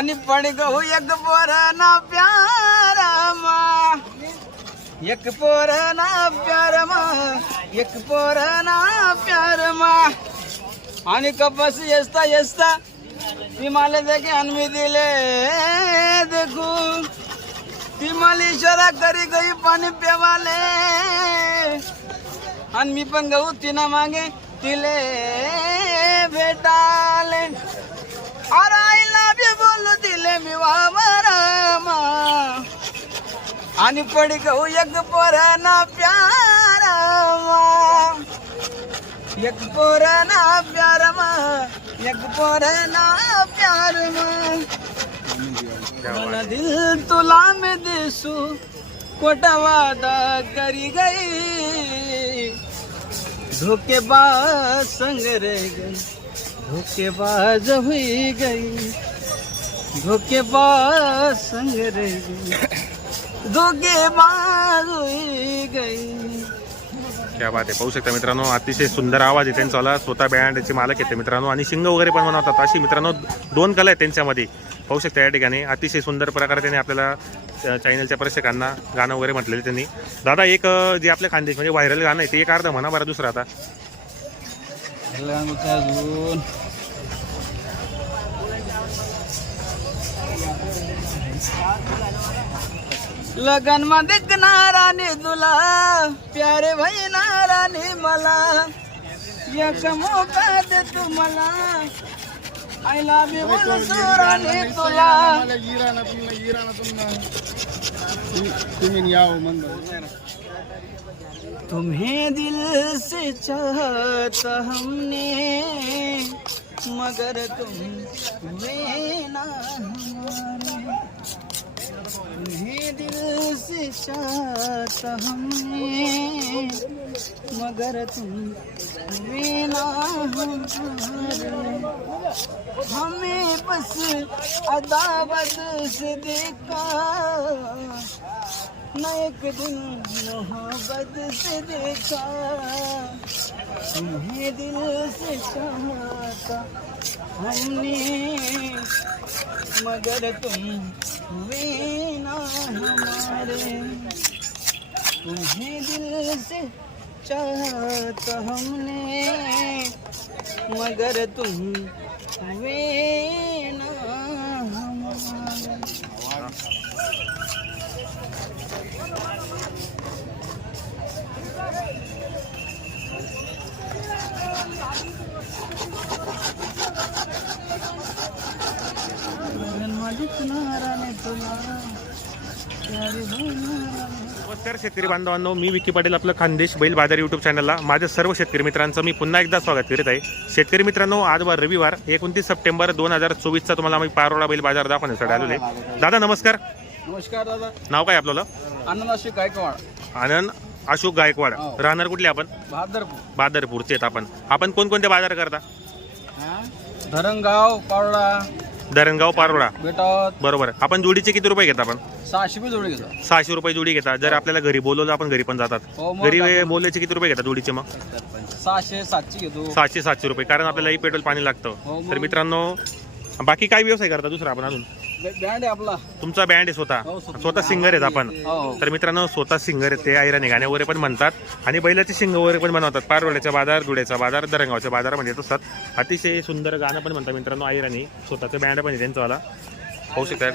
आणि पड गहू एक पोर ना प्यारा मा. एक पोर ना प्यार मा. एक पोर ना प्यार मा. आणि कपास येसता येसता ती मला देखे आणि मी दिले देखू. ती मला इशारा करी गई पाणी पेवाले आणि मी पण गहू तिना मागे तिले मी वावरामा आणि पडी गहू एक पोर ना प्यारामा एक पोर ना प्यारमा एक पोर ना प्यारमा मन दिल तुला में दिसू कोटा वादा करी गई. धोखेबाज संग रह गई धोखेबाज हुई गई. धोखेबाज संग रह गई धोखेबाज हुई गई। क्या बात आहे. पाहू शकता मित्रांनो अतिशय सुंदर आवाज आहे त्यांचा स्वतः बँडचे मालक येते मित्रांनो. आणि शिंग वगैरे पण बनवतात. अशी मित्रांनो दोन कला आहेत त्यांच्यामध्ये. पाहू शकता या ठिकाणी. अतिशय सुंदर प्रकारे त्यांनी आपल्याला अ, चॅनलच्या प्रेक्षकांना गाणं वगैरे म्हटलेलं त्यांनी. दादा एक अ, जे आपल्या खानदेश म्हणजे व्हायरल गाणं आहे ते एक अर्ध म्हणा बरं दुसरं आता. अजून लगनमध्ये दिखणाराने तुला प्यारे भैनाराने मला। एक मोका दे तू मला। आय लव्ह यू बोल सुराने तुला तुम्ही याव मंद तुम्हें दिल से चाहता हमने मगर तुम ना हमारे तुम्हें दिल से चाहता हमने मगर तुम बिना हमें बस अदावत से देखा न एक दिन मोहब्बत से देखा तुम्हें दिल से चाहता हमने मगर तुम हुए ना हमारे। तुम्हें दिल से चाहता हमने मगर तुम हुए नमस्कार शेतकरी बांधवांनो मी विकी पाटील आपलं खानदेश बैल बाजार युट्यूब चॅनलला माझ्या सर्व शेतकरी मित्रांचं मी पुन्हा एकदा स्वागत करीत आहे. शेतकरी मित्रांनो आज वार रविवार एकोणतीस सप्टेंबर दोन हजार चोवीसचा तुम्हाला मी पारोळा बैल बाजार दाखवण्यासाठी आलेलो आहे. दादा नमस्कार. नमस्कार दादा. नाव काय आपल्याला अण्णाशी गायकवाड. आनंद अशोक गायकवाड. हो. राहणार कुठले आपण? बहादरपूर. बादरपूरचे आहेत आपण. आपण कोणकोणते बाजार करता? धरणगाव पावडा धरणगाव पारोळा. बरोबर आपण जोडीचे किती रुपये घेता आपण? सहाशे बी जोडी घेतो. सहाशे रुपये जोडी घेता. जर आपल्याला घरी बोलवलं आपण घरी पण जातात. हो, मग घरी बोलल्याचे किती रुपये घेता जोडीचे मग? सहाशे सातशे घेतो. सहाशे सातशे रुपये. कारण आपल्याला पेट्रोल पाणी लागतं. हो, मग. तर मित्रांनो बाकी काय व्यवसाय करता दुसरा आपण अजून? बँड आहे आपला. तुमचा बँड आहे स्वतः. हो, स्वतः. सिंगर आहेत आपण. हो. तर मित्रांनो स्वतः सिंगर आहेत ते गाणे वगैरे पण म्हणतात. आणि बैलाचे वगैरे पण बनवतात. पारवड्याचा बाजार धुळ्याचा बाजार दरंगावच्या बाजारामध्ये येत असतात अतिशय सुंदर गाणं पण म्हणतात मित्रांनो आयराणी स्वतःचं बँड पण आहे त्यांचं वाला. पाहू शकता.